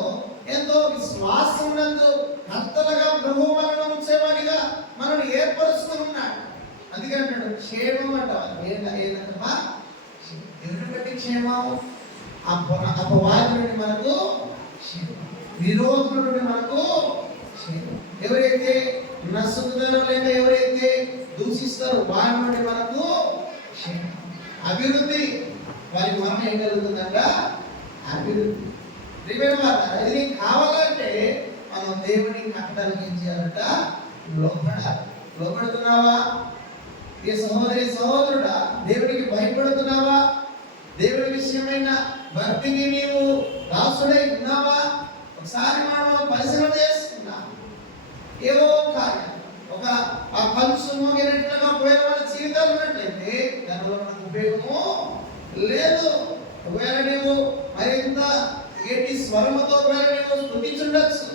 ఎంతో విశ్వాసమునందు కర్తలుగా ప్రభు మనను ఉంచేవాడిగా మనను ఏర్పరుస్తున్నాడు. అందుకే అంటాడు క్షేమం అంటావా? ఏంటంటా ఎవరిని బట్టి క్షేమం? అపవాది నుండి మనకు క్షేమం, విరోధుల నుండి మనకు క్షేమం. ఎవరైతే నష్టపోతారో లేక ఎవరైతే దూషిస్తారో వారి నుండి మనకు క్షేమం, అభివృద్ధి. వారికి మనం ఏం కలుగుతుందంట? అభివృద్ధి. ఇది కావాలంటే మనం దేవుని కట్టడానికి ఏం చేయాలంట? లోపడాలి. లోపడుతున్నావా? ఈ సహోదరుడా దేవునికి భయపడుతున్నావా? దేవుని విషయమైన భక్తికి నీవు దాసుడై ఉన్నావా? ఒకసారి మనం పరిశీలన చేసుకున్నా. ఏవో కార్యం ఒక పలుసు మోగినట్లుగా పోయిన వాళ్ళ జీవితాలు ఉన్నట్లయితే దానివల్ల మనకు ఉపయోగము లేదు. ఒకవేళ నీవు మరింత గట్టి స్వరముతో ఒకవేళ నీవు స్తుతించుండొచ్చు,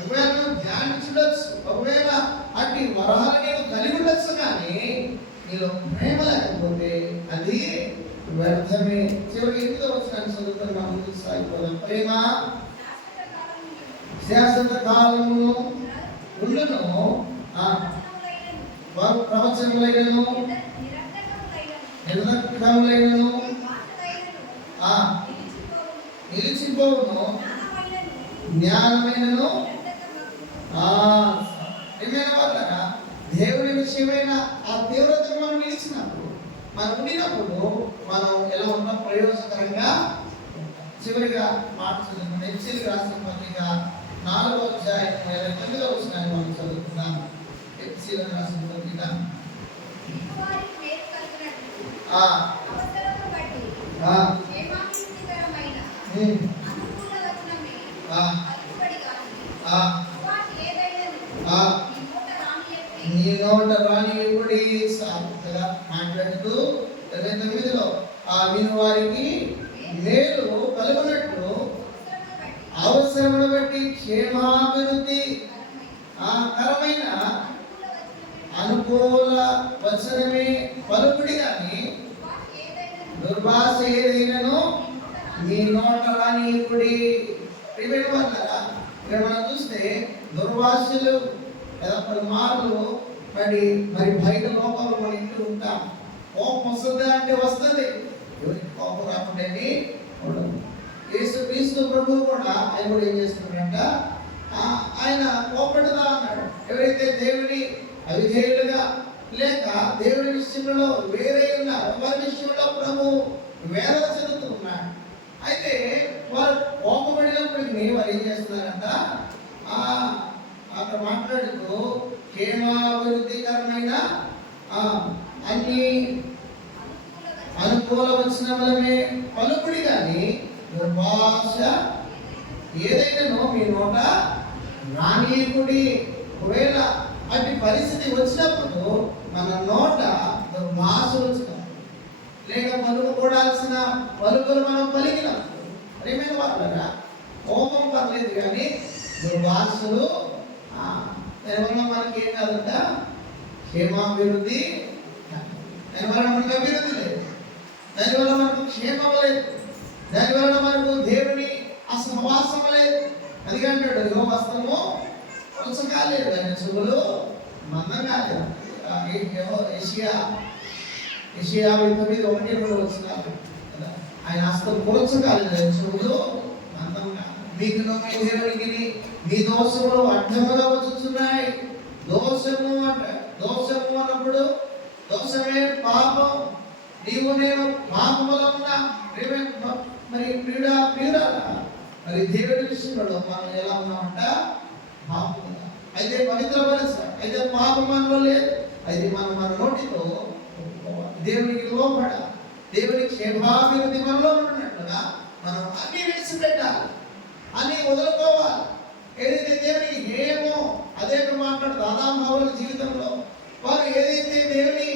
ఒకవేళ నువ్వు ధ్యానించుండొచ్చు, ఒకవేళ అట్టి వరాలు నీవు కలిగి ఉండొచ్చు, కానీ నీలో ప్రేమ లేకపోతే అది వ్యర్థమే. చివరికి 8వ వచనాన్ని చదువుకొని మనం ముందుకు సాగిపోదాం. ప్రేమ శాశ్వత కాలము ఉండును, ప్రవచనములైనను నిరర్థకములైనను నిలిచిపోవును, జ్ఞానమైనను. ఏమైనా వాళ్ళ విషయమైన ఆ తీవ్రతను మనం నిలిచినప్పుడు, మనం ఉండినప్పుడు మనం ఎలా ఉన్నాం? ప్రయోజనకరంగా. చివరిగా మాట చదువుకున్నాం. హెబ్రీయులకు రాసిన పత్రిక 4వ అధ్యాయం 29వ వచనాన్ని మనం చదువుకుందాం. హెబ్రీయులకు రాసిన పత్రిక నీ నోట రానియుడి కదా మాట్లాడుతూ 29లో విను వారికి మేలు కలుగునట్లు అవసరమును బట్టి క్షేమాభివృద్ధి కరమైన అనుకూల వచనమే పలుకుడి కానీ దుర్భాష ఏదైనాను మీ నోట రానియుడి. ఇక్కడ మనం చూస్తే దుర్భాషలు పలుమార్లు మరి బయట లోపల మన ఇంట్లో ఉంటాం. కోపం వస్తుందా అంటే వస్తుంది. ఎవరికి కోపం రాకుండానే ఉండదు. యేసుక్రీస్తు ప్రభువు కూడా ఆయన కూడా ఏం చేస్తున్నాడంట? ఆయన కోపడుదా అన్నాడు. ఎవరైతే దేవుని అవిధేయులుగా లేక దేవుని విషయంలో వేరే ఉన్నారు, వారి విషయంలో ప్రభు వేదన చెందుతూ ఉన్నాడు. అయితే వారు కోపపడినప్పటికీ వారు ఏం చేస్తున్నారంట? అక్కడ మాట్లాడుతూ క్షేమాభివృద్ధికరమైన అన్ని అనుకూల వచనములమే పలుకుడి కానీ దుర్భాష ఏదైనానో మీ నోట రానీయకుడి. ఒకవేళ అట్టి పరిస్థితి వచ్చినప్పుడు మన నోట దుర్భాష వచ్చినప్పుడు లేక పలుకుకోడాల్సిన పలుకులు మనం పలికినప్పుడు ప్రేమైన వాళ్ళరా కోపం పర్లేదు కానీ దుర్భాషలు దానివల్ల మనకి ఏం కాదంట? క్షేమాభివృద్ధి. దానివల్ల మనకు అభివృద్ధి లేదు, దానివల్ల మనకు క్షేమం లేదు, దానివల్ల మనకు దేవుని సహవాసం లేదు. అందుకే అంటాడు యోగ వస్త్రము కొలస కాలేదు, ఆయన చెవులు మందం కాలేదు. ఏషియా 59:1-2 వచనాలు కదా, ఆయన హస్తం కొలస కాలేదు, ఆయన చెవులు మందం కాలేదు. మీకు మీ దేవునికి మీ దోషములు అడ్డముగా వచ్చుతున్నాయి. దోషము అన్నప్పుడు దోషమే పాపం. నీవు నేను పాపముల ఉన్నా మరి ప్రియుడా మరి దేవుడి విషయంలో మనం ఎలా ఉన్నామంట? పాపం. అయితే పవిత్ర పరిస్థితి అయితే పాపం మనలో లేదు. అయితే మనం మన నోటితో దేవునికి లోపడాలి. దేవునికి క్షేమాభివృద్ధి మనలో ఉన్నట్లుగా మనం అన్ని విడిచిపెట్టాలి, అన్ని వదులుకోవాలి. ఏదైతే దేవునికి హేయమో అదే మాట్లాడు ఆదాము హవ్వల జీవితంలో వారు ఏదైతే దేవుని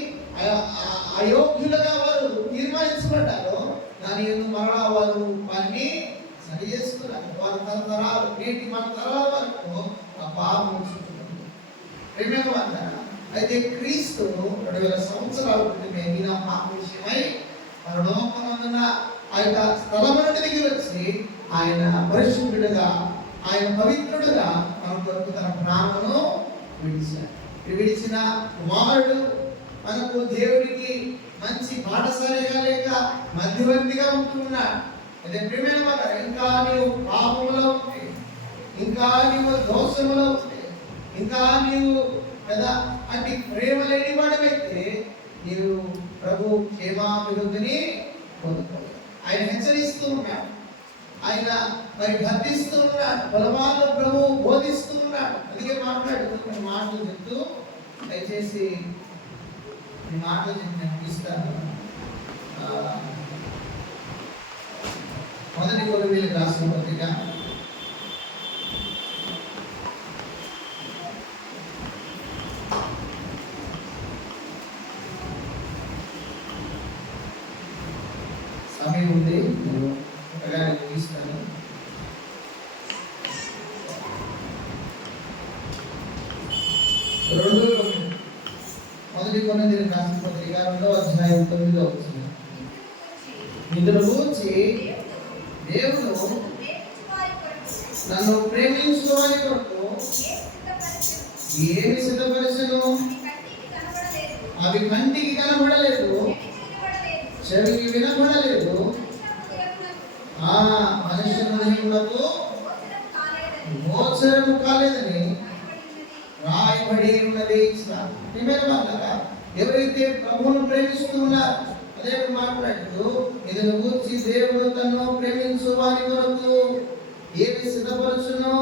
అయోగ్యులుగా వారు తీర్మానించబడ్డారో దాని ఎందుకు మరలా వారు వారిని సరి చేసుకున్నారు. వారి తరతరాలు నేటి మన తరాల వరకు ఆ పాపం అయితే క్రీస్తు 2000 సంవత్సరాల క్రితమే ఈయన పాప విషయమై పరలోకమందున ఆ యొక్క స్థలమునటి దిగి వచ్చి ఆయన పరిశుద్ధుడుగా ఆయన పవిత్రుడుగా మన కొరకు తన ప్రాణమును విడిచాడు. విడిచిన కుమారుడు మనకు దేవుడికి మంచి పాఠశాలగా లేక మధ్యవర్తిగా ఉంటున్నాడు. అదే ప్రియమైన మాట, ఇంకా నీవు పాపములో ఉంటే, ఇంకా నీవు దోషములో ఉంటే, ఇంకా నీవు కదా అంటే ప్రేమ లేని వాడవైతే నీవు ప్రభు క్షేమాభివృద్ధిని పొందుకోవాలి. ఆయన హెచ్చరిస్తూ ఉన్నాడు, ఆయన మరి గద్దిస్తూ ఉన్నాడు, బలవాళ్ళు ప్రభు బోధిస్తూ ఉన్నాడు. అందుకే మాట్లాడుతూ కొన్ని మాటలు చెప్తూ దయచేసి ఈ మాటలు చెప్పి నేను ముగిస్తాను. 1 కొరింథీయులకు రాసిన పత్రిక 2వ అధ్యాయం 9వ వచనం. ఇందులో గురించి దేవుడు నన్ను ప్రేమించు వారి కొరకు ఏమి సిద్ధపరిచెను? అవి కంటికి కనబడలేదు, చెవికి వినబడలేదు, మనుష్య హృదయములకు గోచరము కాలేదని రాయబడి రాయబడి ఉన్నది. ఎవరైతే ప్రభువును ప్రేమిస్తూ ఉన్నారు, అదే మాట్లాడుతూ ఇదిని గూర్చి దేవుడు తను ప్రేమించు వారి కొరకు ఏమి సిద్ధపరచునో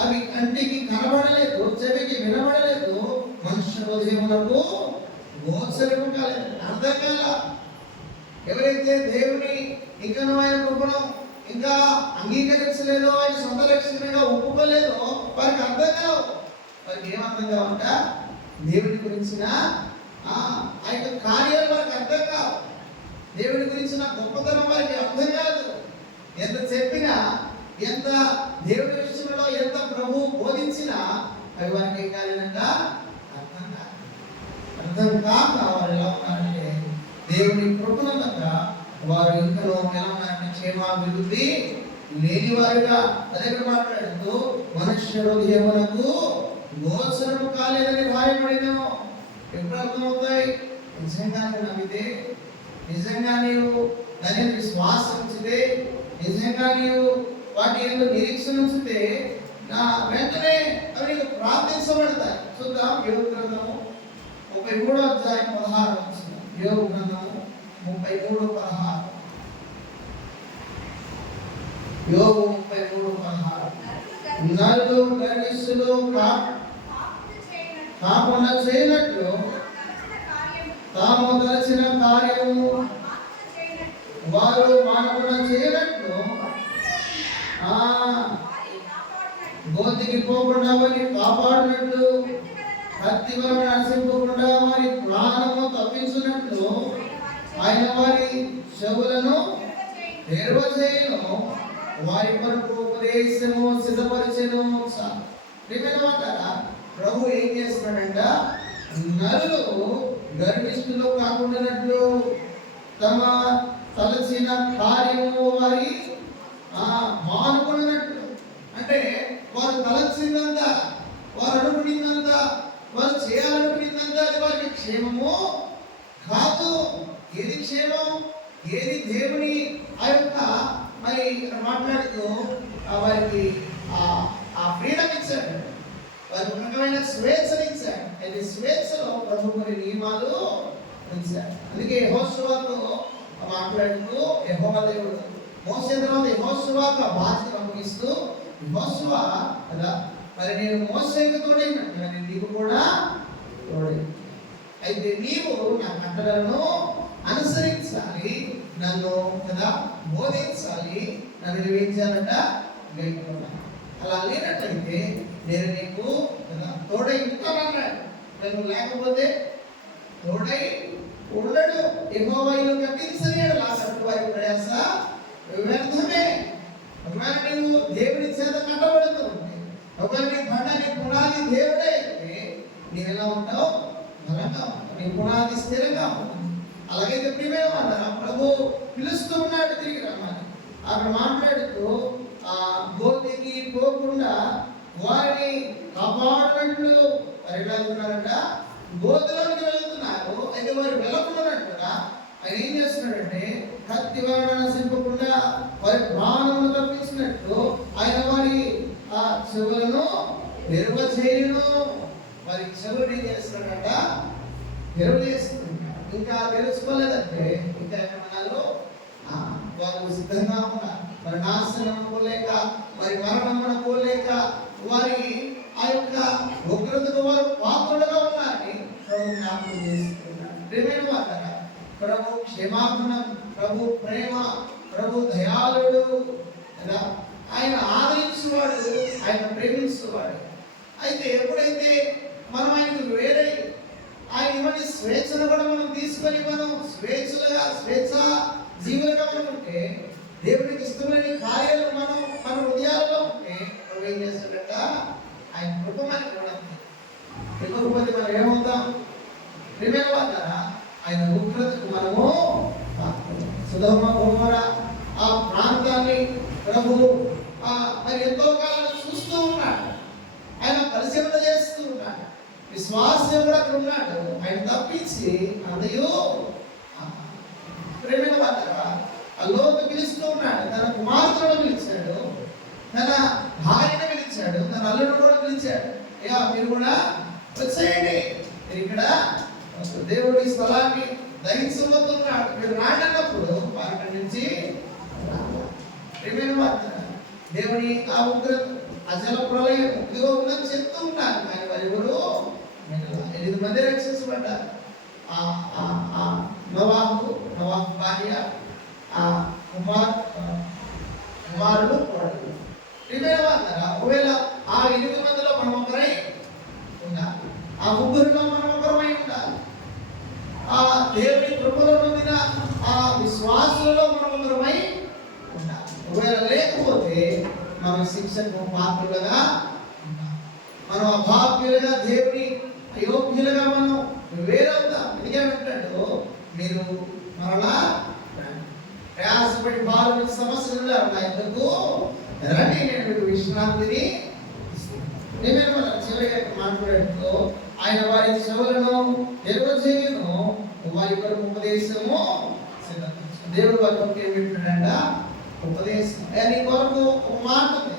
అవి కంటికి కనబడలేదు, చెవికి వినబడలేదు, మనుష్య హృదయమునకు గోచరము కాలేదు, అర్థం కాల. ఎవరైతే దేవుని ఇంకనూ ఆయన కృపను ఇంకా అంగీకరించలేదో, ఆయన సొంత రక్షణగా ఒప్పుకోలేదో వారికి అర్థం కావు. వారికి ఏమర్థం కావంట? దేవుని గురించిన ఆ యొక్క కార్యాలు వారికి అర్థం కావు. దేవుని గురించిన గొప్పతనం వారికి అర్థం కాదు. ఎంత చెప్పినా, ఎంత దేవుని విషయంలో ఎంత ప్రభువు బోధించినా అవి వారికి ఏం కాలేదంట, అర్థం కాదు. అర్థం కాక వారు ఎలా ఉన్నారంటే దేవుని కృపనందక వారు ఇంకా ఎలా ఉన్నారంటే క్షేమాభివృద్ధి లేని వారుగా. అదే మాట్లాడుతూ మనుష్య హృదయమునకు గోచరము కాలేదని రాయబడినను. ఎప్పుడు అర్థమవుతాయి? నిజంగా నమ్మితే, నిజంగా నీవు దాని విశ్వాసం ఉంచితే, నిజంగా నీవు వాటి ఎందుకు నిరీక్షణ ఉంచితే నా వెంటనే అవి నీకు ప్రార్థించబడతాయి. చూద్దాం యోగ గ్రంథము 33:16. యోగ గ్రంథము 33:16. యోగ 33:16. నరులు గర్విష్ఠులు కాకుండా చేయనట్లు తాము తలచిన కార్యము వారు మానవున చేయనట్లు గోతికి పోకుండా వారి కాపాడినట్లు, కత్తి వలన నశింపకుండా వారి ప్రాణము తప్పించినట్లు ఆయన వారి చెవులను తెరవచేయును, వారి కొరకు ఉపదేశము సిద్ధపరిచెను. ప్రభు ఏం చేస్తున్నాడంట? నరులు గర్విష్ఠులు కాకుండానట్లు తమ తలచిన కార్యము వారి మానుకున్నట్లు. అంటే వారు తలచిందంతా, వారు అనుకునిందంతా, వారు చేయాలనుకునిందంతా అది వారికి క్షేమము కాదు. ఏది క్షేమం? ఏది దేవుని ఆ యొక్క మరి మాట్లాడుతూ వారికి ఆ ఫ్రీడమ్ ఇచ్చాడు, వారికి ఒక రకమైన స్వేచ్ఛను ఇచ్చాడు. అది స్వేచ్ఛలో ప్రభు కొన్ని నియమాలు ఉంచాడు. అందుకే యెహోషువతో మాట్లాడుతూ యెహోవా దేవుడు మోసే తర్వాత యెహోషువకు ఆ బాధ్యత అప్పగిస్తూ, యెహోషువ కదా మరి నేను మోసేకు తోడైనట్టు నేను నీకు కూడా తోడై, అయితే నీవు నా కట్టడలను అనుసరించాలి, నన్ను కదా బోధించాలి, నన్ను నిర్వహించాలంట గైకోవాలి. అలా లేనట్లయితే నేను నీకు కదా తోడై ఉంటానన్నాడు. నేను లేకపోతే తోడై ఉండడు. యెహోవా ఇల్లు కట్టించలేడు, ఆ సట్టు వారి ప్రయాస వ్యర్థమే. ఒకవేళ నీవు దేవుని చేత కట్టబడుతూ ఉంటే, ఒకవేళ నీ బండ నీ పునాది దేవుడే అయితే నీవు ఎలా ఉంటావు? బలంగా ఉంటావు, నీ పునాది స్థిరంగా ఉంటుంది. అలాగైతే ప్రియమైన ప్రభు పిలుస్తూ ఉన్నాడు తిరిగి రమ్మని. అక్కడ మాట్లాడుతూ గోతికి పోకుండా వారిని కాపాడినట్లు వారు ఎలా వెళ్తున్నారంట? గోతిలోనికి వెళ్తున్నారు. అయితే వారు వెళ్ళకున్నట్టుగా ఆయన ఏం చేస్తున్నాడంటే కత్తి వలన నశింపకుండా వారి ప్రాణమును తప్పించినట్లు ఆయన వారి చెవులను తెరవచేయును. వారి చెవులు ఏం చేస్తున్నాడంట? తెరవచేస్తున్నాడు. ఇంకా తెలుసుకోలేదంటే ఇంకా ఏమన్నారు? వారు సిద్ధంగా ఉన్నారు. మరి నాశనం పోలేక, మరి మరణమున పోలేక, వారి ఆ యొక్క ఉగ్రతకు వారు పాత్రులుగా ఉన్నారని ప్రభు జ్ఞాపకం చేస్తున్నాడు. ప్రేమైన వారు ప్రభు క్షమాగుణం, ప్రభు ప్రేమ, ప్రభు దయాళుడు కదా, ఆయన ఆదరించేవాడు, ఆయన ప్రేమించేవాడు. అయితే ఎప్పుడైతే మనం ఆయనకు వేరే ఆయన ఇవన్నీ స్వేచ్ఛను కూడా మనం తీసుకొని మనం స్వేచ్ఛ జీవులుగా మనం ఉంటే, దేవుడికి ఇష్టమైన కార్యాలు మనం మన హృదయాల్లో ఉంటే ప్రభు ఏం చేస్తాడట? ఆయన కృప మనకి ఇవ్వకపోతే మనం ఏమవుతాం? ప్రియమైన వాళ్ళారా, ఆయన ఉగ్రతకు మనము సుధమ గొమొర ఆ ప్రాంతాన్ని ప్రభు మరి ఎంతో కాలం చూస్తూ ఉన్నాడు. ఆయన పరిశీలన చేస్తూ ఉన్నాడు. విశ్వాసం కూడా అక్కడ ఉన్నాడు. ఆయన తప్పించి అందయూ ప్రేమైన వాళ్ళారా ఆ లోతు పిలుస్తూ ఉన్నాడు. తన కుమార్తెను పిలిచాడు, తన భార్యను పిలిచాడు, తన అల్లుడు కూడా పిలిచాడు. మీరు కూడా వచ్చేయండి. ఇక్కడ దేవుడి స్థలాన్ని దహించబోతున్నాడు. మీరు రానప్పుడు వారి నుంచి దేవుని ఆ ఉగ్ర అజల ప్రళయం ఇదిగో ఉందని చెప్తూ ఉంటారు. కానీ వారు ఎవరు 8 మంది రక్షించబడ్డారు. నోవాహు భార్య, ఆ కుమారుడు కోడలు. ఒకవేళ ఆ 8 మందిలో మనం ఒకరై ఉండాలి. ఆ ముగ్గురిలో మనం ఒకరమై ఉండాలి. ఆ దేవుని కృపలో పొందిన ఆ విశ్వాసులలో మనం ఒకరమై ఉండాలి. ఒకవేళ లేకపోతే మనం శిక్షకు పాత్రులుగా ఉంటాం. మనం అభాగ్యులుగా, దేవుని అయోగ్యులుగా మనం వేరవుతాం. ఎందుకంటాడు, మీరు మరలా ప్రయాసపడి బాధపడి సమస్యలు ఎందుకు రండి, నేను మీకు విశ్రాంతిని నేను చివరిగా మాట్లాడుతూ ఆయన వారి చెవులను ఎరుగజేయును, వారి కొరకు ఉపదేశము సిద్ధపరచు. దేవుడు వారి కొరకు ఏం పెట్టాడంట? ఉపదేశం. నీ కొరకు ఒక మాట ఉంది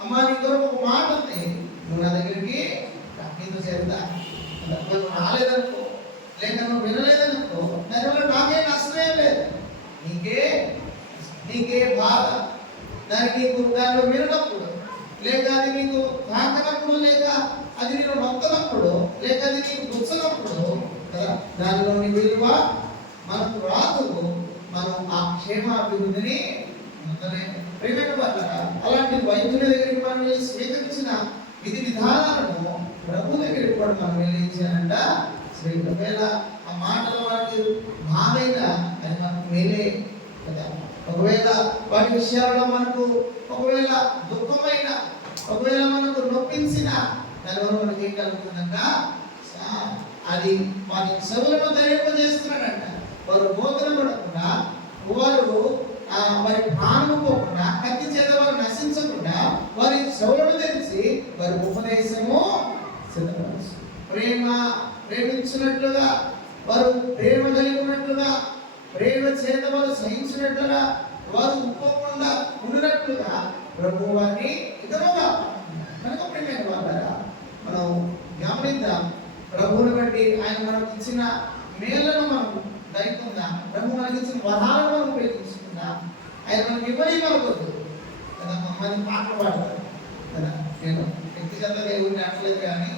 అమ్మా, నీ కొరకు ఒక మాట ఉంది, నువ్వు నా దగ్గరికి నీతో చేరుతా. నువ్వు రాలేదనుకో, లేక నువ్వు వినలేదనుకో, దానివల్ల నాకే నష్టమే లేదు. నీకే బాధ. నీకు దానిలో వినప్పుడు, లేక అది నీకు తాకనప్పుడు, లేక అది నేను నొక్కనప్పుడు, లేక అది నీకు గుచ్చనప్పుడు కదా, దానిలోని విలువ మనకు రాదు. మనం ఆ క్షేమాభివృద్ధిని అలాంటి వైద్యుల దగ్గరికి మనం వెళ్ళి స్వీకరించిన విధి విధానాలను ప్రభు దగ్గరికి కూడా మనం వెళ్ళించానంట. ఒకవేళ ఆ మాటల వారికి బాధైనా అది మనకు మేలే కదా. ఒకవేళ వాటి విషయాల్లో మనకు ఒకవేళ దుఃఖమైన, ఒకవేళ మనకు నొప్పించిన, దానివల్ల మనకి ఏం కలుగుతుందంట? అది వారి చెవులను ధరింపజేస్తున్నాడంట. వారు బోధన పడకుండా, వారు వారి ప్రాణం పోకుండా, కత్తి చేత వారు నశించకుండా వారి చెవులను తెరిచి వారి ఉపదేశము సిద్ధపరచు. ప్రేమించినట్లుగా, వారు ప్రేమ కలిగి ఉన్నట్లుగా, ప్రేమ చేత వారు సహించినట్లుగా, వారు ఉప్పకుండా ఉండినట్లుగా ప్రభు వారిని ఇతరుగా కనుక ప్రేమైన వాళ్ళరా మనం గమనిద్దాం. ప్రభువుని బట్టి ఆయన మనకు ఇచ్చిన మేళ్లను మనం దైకుందాం. ప్రభు మనకి ఇచ్చిన వరాలను మనం ఉపయోగించుకుందాం. ఆయన మనకి ఇవ్వనివ్వకూడదు కదా. మమ్మల్ని పాటలు పాడతారు కదా. నేను వ్యక్తిగతంగా ఎవరిని అనలేదు, కానీ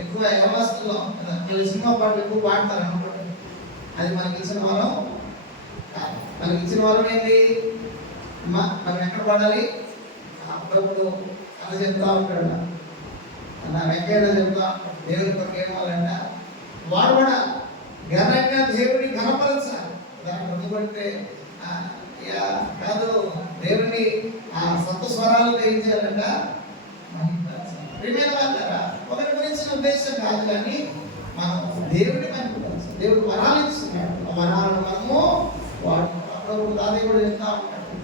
ఎక్కువ వ్యవస్థలో కదా మళ్ళీ సినిమా పాటలు ఎక్కువ పాడతారు అనుకుంటారు. అది మనకి ఇచ్చిన వరం. మనకి ఇచ్చిన వరం ఏంటి? మనం ఎక్కడ పాడాలి? అప్పుడప్పుడు అలా చెప్తా ఉంటాడు నా వెంకయ్య చెప్తా ఉంటాడు, దేవుని కొరకు ఏమాలంట వాడు కూడా ఘనంగా దేవుని ఘనపరచాలి. దాన్ని అందుకుంటే కాదు, దేవుని ఆ సొంత స్వరాలు గ్రహించాలంట. ప్రియమైన వాళ్ళరా, ఒకరి గురించిన ఉద్దేశం కాదు, కానీ మనం దేవుడిని కనుకోవచ్చు. దేవుడు వరాలు ఇస్తున్నాడు. ఆ వరాలను మనము అప్పుడప్పుడు తాతయ్య కూడా చెప్తా ఉంటాడు,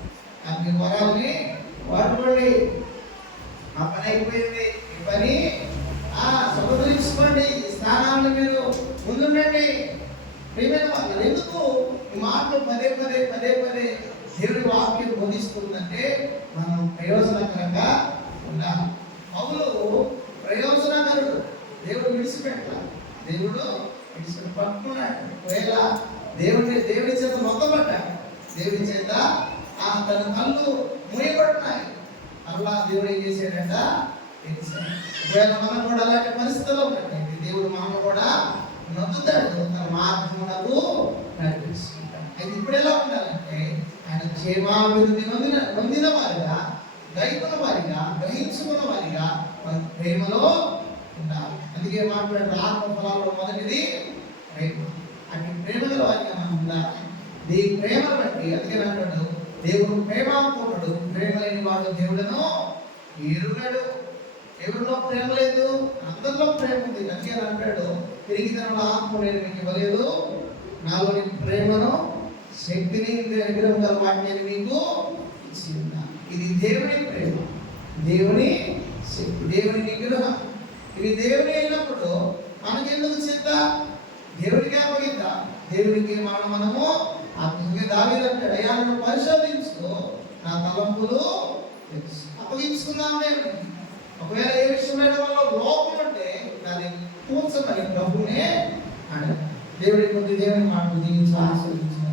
మీ వరాలని వాడుకోండి. ఆ పని అయిపోయింది, ఈ పని సమర్థించుకోండి, స్థానాలను మీరు ముందుండండి. ప్రియమైన వాళ్ళు ఎందుకు ఈ మాటలు పదే పదే పదే పదే దేవుడి వాక్యం బోధిస్తుందంటే మనం ప్రయోజనకరంగా ఉండాలి. పౌలు ప్రయోజనకరుడు. దేవుడు విడిచిపెట్టాలి. దేవుడు పట్టుకున్నాడు. ఒకవేళ దేవుడి చేత మొత్తపడ్డాడు, దేవుడి చేత తన కళ్ళు మూయబడుతున్నాయి. అలా దేవుడు ఏం చేశాడంట? ఒకవేళ మనం కూడా అలాంటి పరిస్థితుల్లో ఉన్నట్టయితే దేవుడు మనం కూడా నొద్దుతాడు, తన మార్గమునకు నడిపిస్తుంటాడు. అయితే ఇప్పుడు ఎలా ఉండాలంటే ఆయన క్షేమాభివృద్ధి నొందిన వారిగా, దైవన వారిగా, గ్రహించుకున్న వారిగా మన ప్రేమలో ఉండాలి. అందుకే మాట్లాడే ఆత్మ ఫలాల్లో మొదటిది ప్రేమ. అటు ప్రేమ గల వారిగా మనం ఉండాలి. ఈ ప్రేమను బట్టి అందుకే అంటాడు, దేవుడు ప్రేమాపూర్ణుడు, ప్రేమ లేని వాడు దేవుడను ఎరుగడు. ఎవరిలో ప్రేమ లేదు? అందరిలో ప్రేమ ఉంది. అందుకే అంటాడు, తిరిగి తన ఆత్మ నేను మీకు ఇవ్వలేదు, నాలోని ప్రేమను శక్తిని విగ్రహం గల వాటిని మీకు ఇచ్చి ఉన్నా. ఇది దేవుని ప్రేమ, దేవుని శక్తి, దేవుని విగ్రహం. ఇవి దేవుని అయినప్పుడు మనకెందుకు చింత? దేవుడికి అప్పగిద్దా. దేవుడికి మనము దావీదు అంటాడు, అయ్యా నన్ను పరిశోధించుకో, నా తలంపులు అప్పగించుకుందాం దేవుడికి. ఒకవేళ ఏ విషయమైన వల్ల లోపం అంటే దాన్ని పోల్చమని ప్రభునే అడగ. దేవుడి కొద్ది దేవుని మాట దీవించి ఆశీర్వదించిన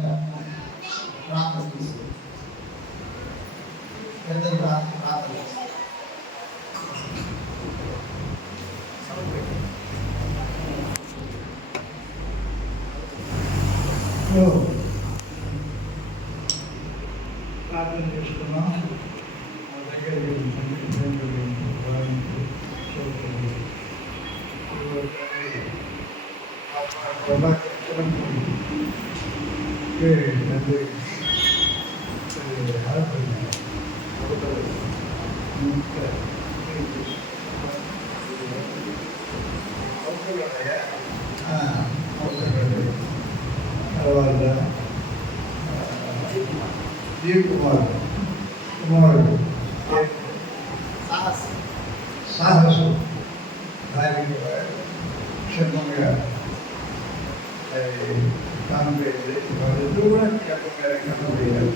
ప్రార్థన చేసి పెద్ద ప్రార్థన చేసి ప్రార్థన చేసుకున్నాం. మా దగ్గర తర్వాత జీవ్ కుమారుడు సాహసు దానికి క్షేమంగా కనపడేది. వాళ్ళిద్దరూ కూడా క్షేమంగా కనపడేయాలి.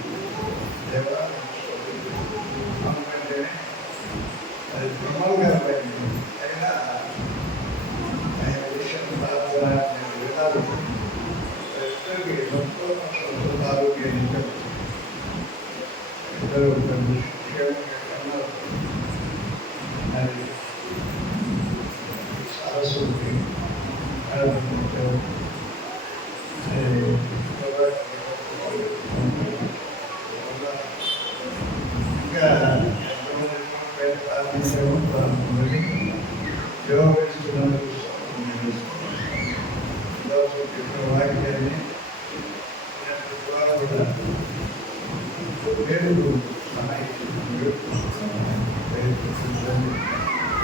ఎందుకంటే అది బ్రహ్మగా పడింది. అయినా ఆయన విషయం విధాలు ఇద్దరికి సంతోషం ఆరోగ్యం ఇద్దరు క్షేమంగా కన్నారు. అది సరస్వతి ఇంకా యోగిస్తున్నారు వాక్యాన్ని కూడా పేరు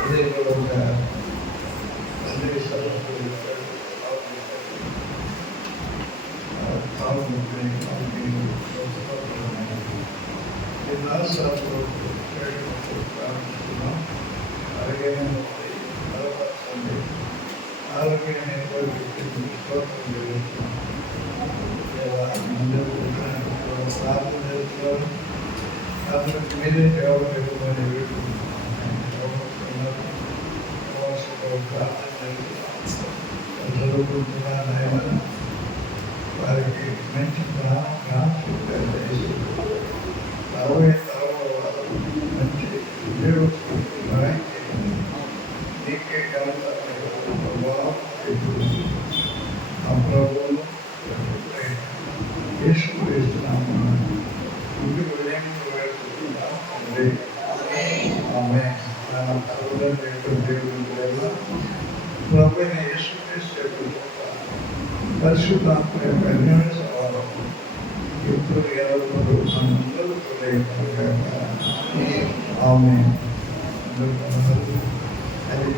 అదే ఒక మీరే జవాబు చదువుకుంటున్న వారికి మంచి రాబోయే తరంలో మంచి ఉద్యోగం నీకే ఆ ప్రభువును వేసుకున్నాము. ఇంటికి ఆమె ప్రభుత్వ యేసుక్రీస్తు పరిశుద్ధాత్మ యొక్క అన్యోన్య స్వభావం ఇప్పుడు ఎల్లప్పుడూ మనందరూ ఆమె అది